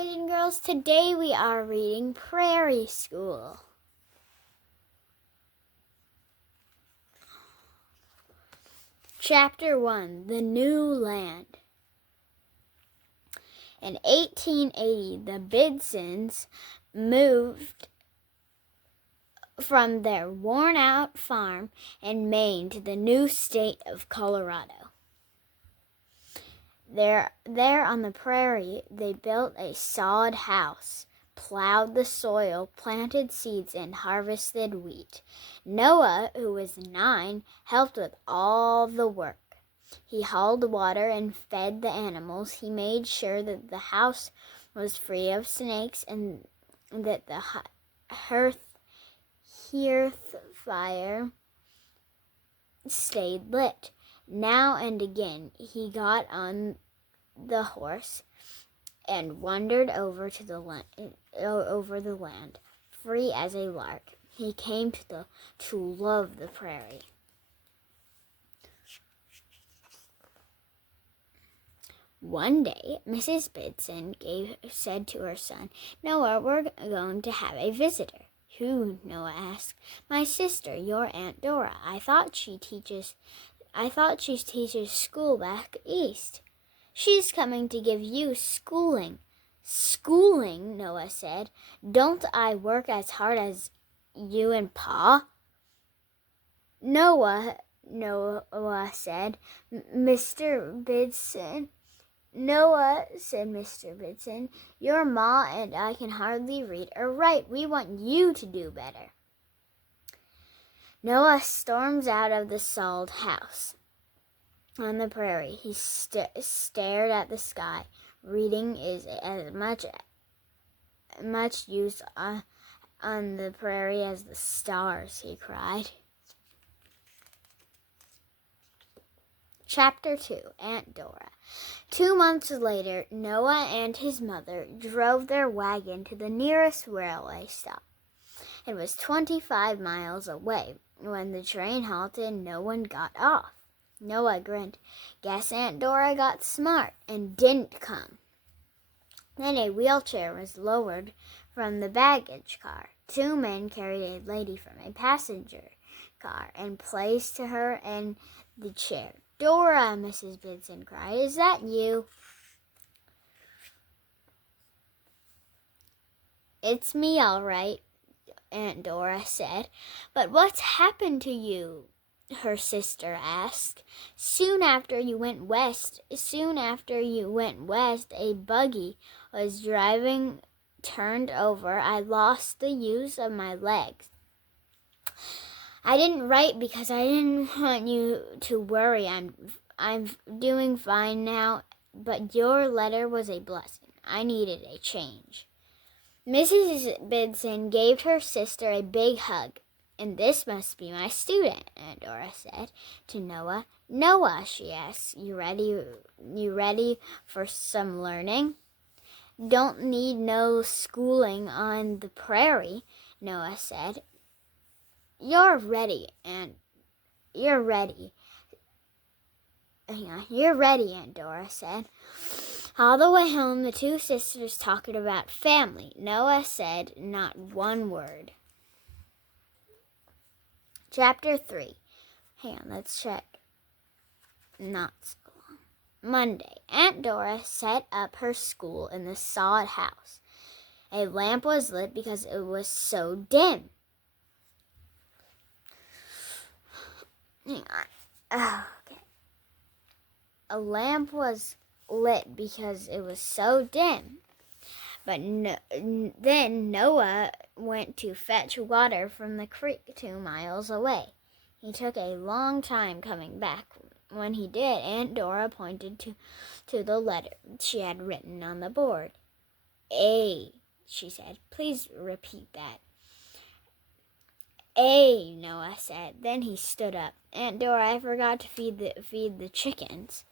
boys and girls. Today we are reading Prairie School. Chapter 1, The New Land. In 1880, the Bidsons moved from their worn-out farm in Maine to the new state of Colorado. There on the prairie, they built a sod house, plowed the soil, planted seeds, and harvested wheat. Noah, who was 9, helped with all the work. He hauled water and fed the animals. He made sure that the house was free of snakes and that the hearth fire stayed lit. Now and again he got on the horse and wandered over the land, free as a lark. He came to love the prairie. One day, Mrs. Bidson said to her son, "Noah, we're going to have a visitor." "Who?" Noah asked. "My sister, your Aunt Dora. I thought she teaches school back east." "She's coming to give you schooling." "Schooling?" Noah said. "Don't I work as hard as you and Pa?" Noah said. "Mr. Bidson." "Noah," said Mr. Bidson, "your Ma and I can hardly read or write. We want you to do better." Noah storms out of the sod house on the prairie. He stared at the sky. "Reading is as much use on the prairie as the stars," he cried. Chapter 2, Aunt Dora. 2 months later, Noah and his mother drove their wagon to the nearest railway stop. It was 25 miles away. When the train halted, no one got off. Noah grinned. "Guess Aunt Dora got smart and didn't come." Then a wheelchair was lowered from the baggage car. 2 men carried a lady from a passenger car and placed her in the chair. "Dora," Mrs. Bidson cried, "is that you?" "It's me, all right," Aunt Dora said. "But what's happened to you?" her sister asked. Soon after you went west, a buggy was driving turned over. I lost the use of my legs. I didn't write because I didn't want you to worry. I'm doing fine now, but your letter was a blessing. I needed a change." Mrs. Bidson gave her sister a big hug. "And this must be my student," Aunt Dora said to Noah. "Noah," she asked, you ready for some learning?" "Don't need no schooling on the prairie," Noah said. You're ready, Aunt Dora said. All the way home, the 2 sisters talked about family. Noah said not one word. Chapter 3. Hang on, let's check. Not so long. Monday, Aunt Dora set up her school in the sod house. A lamp was lit because it was so dim. Hang on. Okay. A lamp was lit because it was so dim. But then Noah went to fetch water from the creek 2 miles away. He took a long time coming back. When he did, Aunt Dora pointed to the letter she had written on the board. "A," she said. "Please repeat that." "A," Noah said. Then he stood up. "Aunt Dora, I forgot to feed the chickens."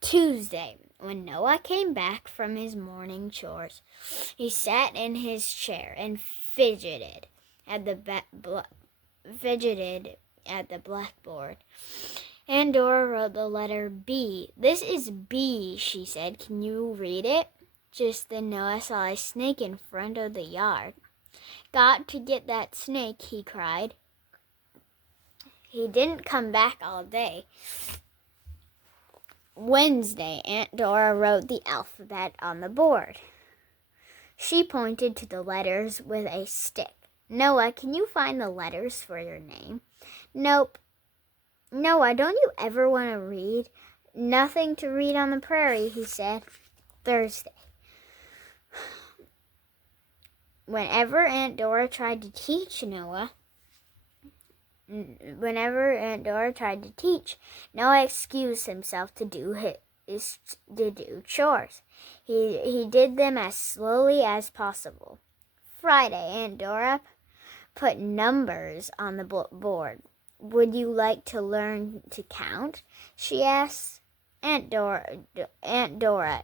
Tuesday, when Noah came back from his morning chores, he sat in his chair and fidgeted at the blackboard. Aunt Dora wrote the letter B. "This is B," she said. "Can you read it?" Just then Noah saw a snake in front of the yard. "Got to get that snake," he cried. He didn't come back all day. Wednesday, Aunt Dora wrote the alphabet on the board. She pointed to the letters with a stick. "Noah, can you find the letters for your name?" "Nope." "Noah, don't you ever want to read?" "Nothing to read on the prairie," he said. Thursday. Whenever Aunt Dora tried to teach, Noah excused himself to do chores. He did them as slowly as possible. Friday, Aunt Dora put numbers on the board. "Would you like to learn to count?" she asked. Aunt Dora,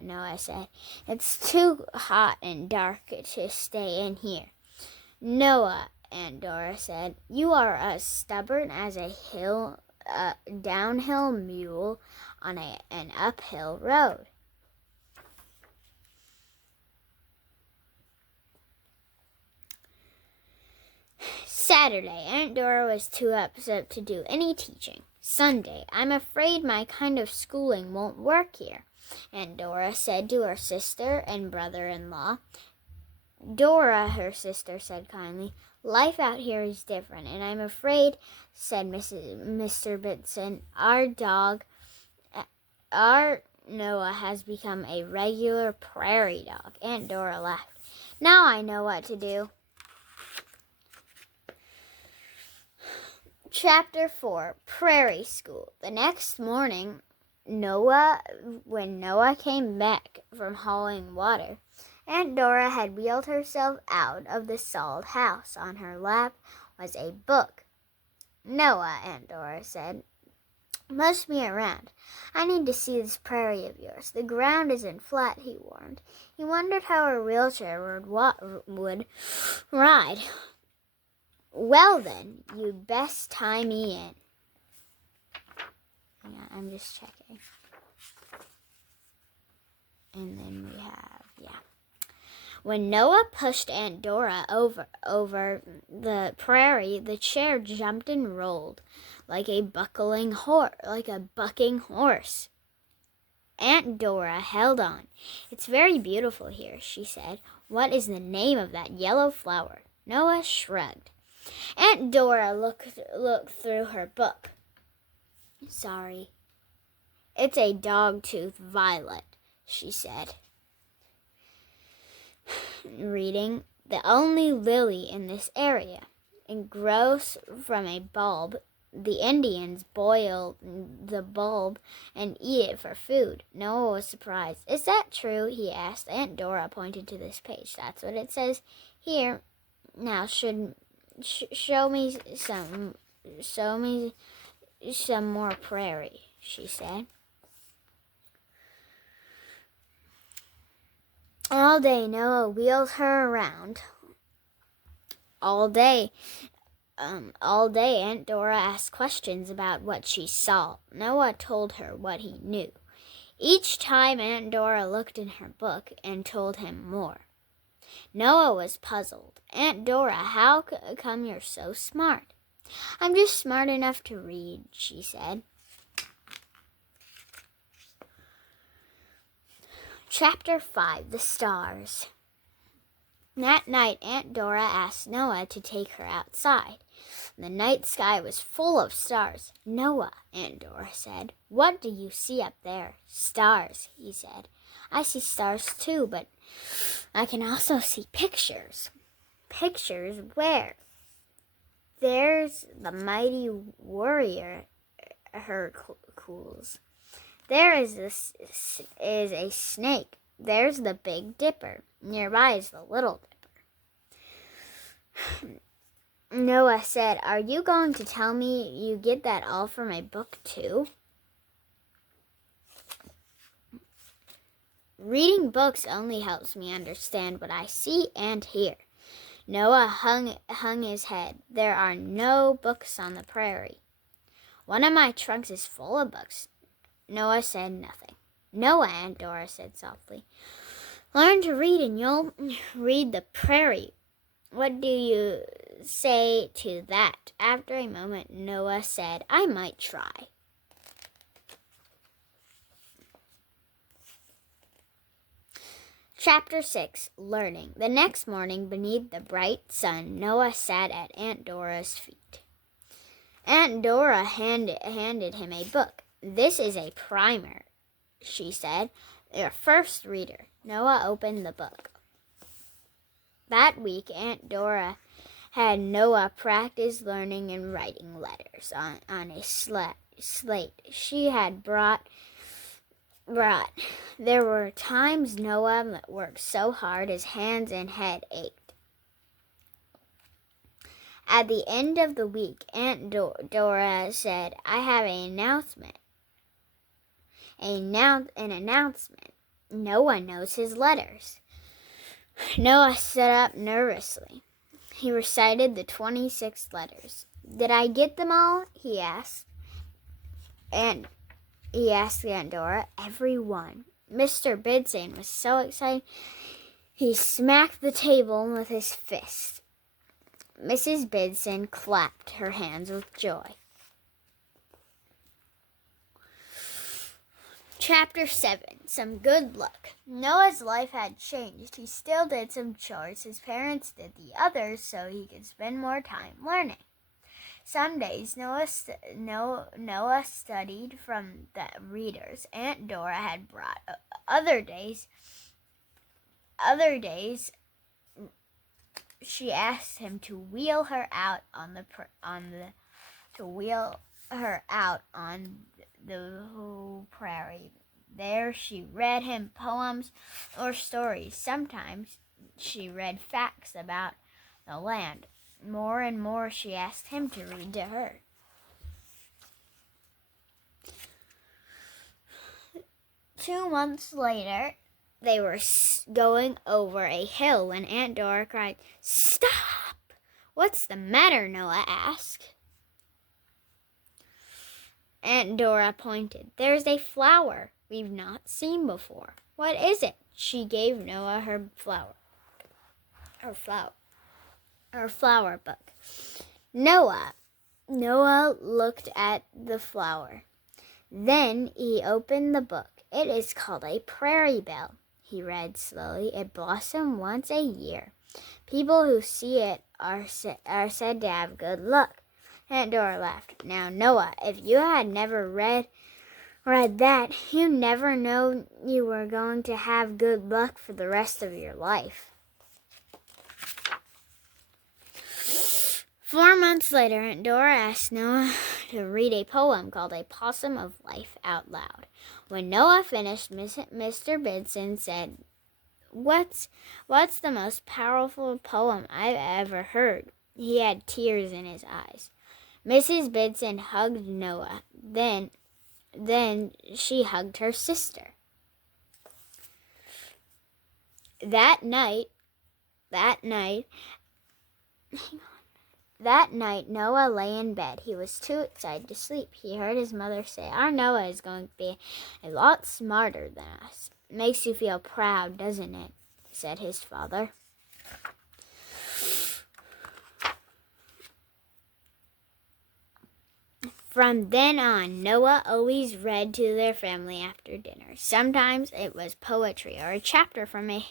Noah said. "It's too hot and dark to stay in here." "Noah," Aunt Dora said, "you are as stubborn as a downhill mule on an uphill road." Saturday, Aunt Dora was too upset to do any teaching. Sunday, "I'm afraid my kind of schooling won't work here," Aunt Dora said to her sister and brother-in-law. "Dora," her sister said kindly, "life out here is different, and I'm afraid," said Mr. Bitson, our Noah has become a regular prairie dog." Aunt Dora laughed. "Now I know what to do." Chapter 4, Prairie School. The next morning, when Noah came back from hauling water, Aunt Dora had wheeled herself out of the sod house. On her lap was a book. "Noah," Aunt Dora said, "push me around. I need to see this prairie of yours. The ground isn't flat," he warned. He wondered how her wheelchair would ride. "Well then, you'd best tie me in." Yeah, I'm just checking. And then we have, When Noah pushed Aunt Dora over the prairie, the chair jumped and rolled like a bucking horse. Aunt Dora held on. "It's very beautiful here," she said. "What is the name of that yellow flower?" Noah shrugged. Aunt Dora looked through her book. "Sorry. It's a dog-tooth violet," she said. Reading, "The only lily in this area. It grows from a bulb. The Indians boil the bulb and eat it for food." Noah was surprised. "Is that true?" he asked. Aunt Dora pointed to this page. "That's what it says here. Now show me some more prairie," she said. All day Noah wheeled her around. All day Aunt Dora asked questions about what she saw. Noah told her what he knew. Each time Aunt Dora looked in her book and told him more. Noah was puzzled. "Aunt Dora, how come you're so smart?" "I'm just smart enough to read," she said. Chapter 5, The Stars. That night, Aunt Dora asked Noah to take her outside. The night sky was full of stars. "Noah," Aunt Dora said, "what do you see up there?" "Stars," he said. "I see stars too, but I can also see pictures." "Pictures where?" "There's the mighty warrior Hercules. There is a snake. There's the Big Dipper. Nearby is the Little Dipper." Noah said, "Are you going to tell me you get that all from a book too?" "Reading books only helps me understand what I see and hear." Noah hung his head. "There are no books on the prairie." One of my trunks is full of books. Noah said nothing. Noah, Aunt Dora said softly. Learn to read and you'll read the Prairie. What do you say to that? After a moment, Noah said, I might try. Chapter 6, Learning. The next morning, beneath the bright sun, Noah sat at Aunt Dora's feet. Aunt Dora handed him a book. This is a primer, she said. Your first reader. Noah opened the book. That week, Aunt Dora had Noah practice learning and writing letters on a slate she had brought. There were times Noah worked so hard his hands and head ached. At the end of the week, Aunt Dora said, I have an announcement. An announcement. Noah knows his letters. Noah stood up nervously. He recited the 26 letters. Did I get them all? He asked. And he asked Aunt Dora. Every one. Mr. Bidsane was so excited, he smacked the table with his fist. Mrs. Bidsane clapped her hands with joy. Chapter 7, Some Good Luck. Noah's life had changed. He still did some chores. His parents did the others so he could spend more time learning. Some days Noah studied from the readers Aunt Dora had brought. Other days she asked him to wheel her out on the prairie. There she read him poems or stories. Sometimes she read facts about the land. More and more she asked him to read to her. Two months later, they were going over a hill when Aunt Dora cried, Stop! What's the matter? Noah asked. Aunt Dora pointed. There's a flower we've not seen before. What is it? She gave Noah her flower book. Noah looked at the flower. Then he opened the book. It is called a prairie belle. He read slowly. It blossoms once a year. People who see it are said to have good luck. Aunt Dora laughed. Now, Noah, if you had never read that, you never know you were going to have good luck for the rest of your life. 4 months later, Aunt Dora asked Noah to read a poem called A Possum of Life out loud. When Noah finished, Mr. Bidsane said, What's the most powerful poem I've ever heard? He had tears in his eyes. Mrs. Bidsane hugged Noah. Then she hugged her sister. That night, Noah lay in bed. He was too excited to sleep. He heard his mother say, Our Noah is going to be a lot smarter than us. Makes you feel proud, doesn't it? Said his father. From then on, Noah always read to their family after dinner. Sometimes it was poetry or a chapter from a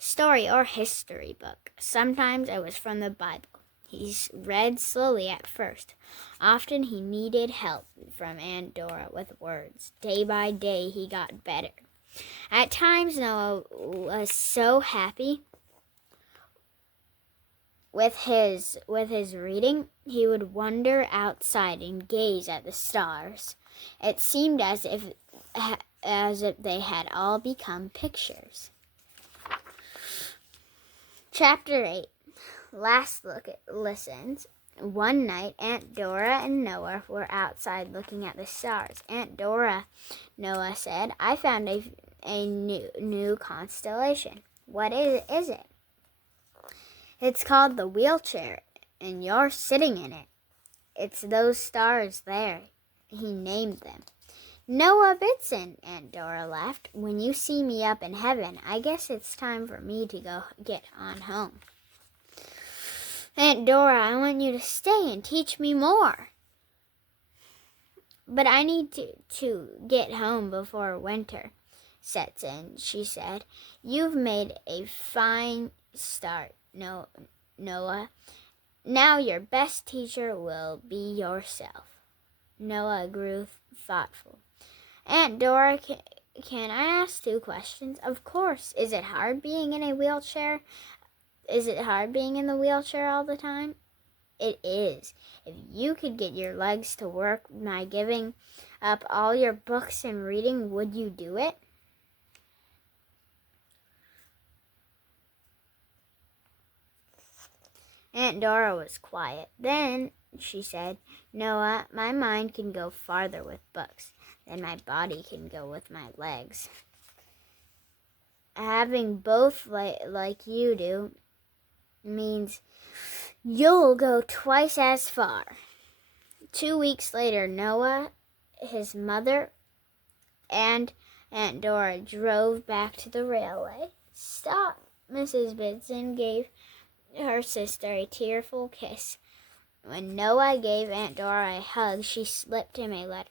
story or history book. Sometimes it was from the Bible. He read slowly at first. Often he needed help from Aunt Dora with words. Day by day, he got better. At times, Noah was so happy with his reading, he would wander outside and gaze at the stars. It seemed as if they had all become pictures. Chapter 8. Last look at listens. One night, Aunt Dora and Noah were outside looking at the stars. Aunt Dora, Noah said, I found a new constellation. What is it? It's called the wheelchair, and you're sitting in it. It's those stars there. he named them. Noah Bitson, Aunt Dora laughed. When you see me up in heaven, I guess it's time for me to go get on home. Aunt Dora, I want you to stay and teach me more. But I need to get home before winter sets in, she said. You've made a fine start, Noah. Now your best teacher will be yourself. Noah grew thoughtful. Aunt Dora, can I ask 2 questions? Of course. Is it hard being in a wheelchair? Is it hard being in the wheelchair all the time? It is. If you could get your legs to work by giving up all your books and reading, would you do it? Aunt Dora was quiet. Then she said, Noah, my mind can go farther with books than my body can go with my legs. Having both like you do means you'll go twice as far. 2 weeks later, Noah, his mother, and Aunt Dora drove back to the railway. Stop, Mrs. Bitson gave her sister a tearful kiss. When Noah gave Aunt Dora a hug, she slipped him a letter.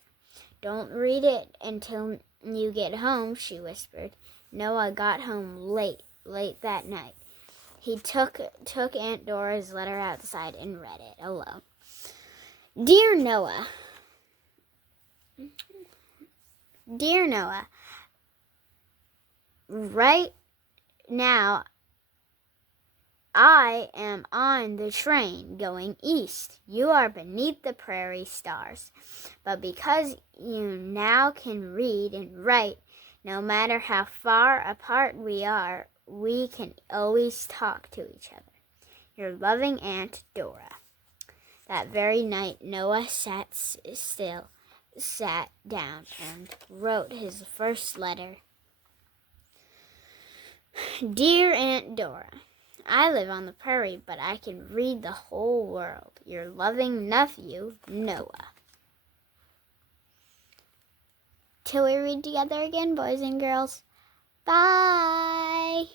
Don't read it until you get home, she whispered. Noah got home late that night. He took Aunt Dora's letter outside and read it alone. Dear Noah, right now I am on the train going east. You are beneath the prairie stars. But because you now can read and write, no matter how far apart we are, we can always talk to each other. Your loving Aunt Dora. That very night, Noah sat down, and wrote his first letter. Dear Aunt Dora, I live on the prairie, but I can read the whole world. Your loving nephew, Noah. Till we read together again, boys and girls. Bye.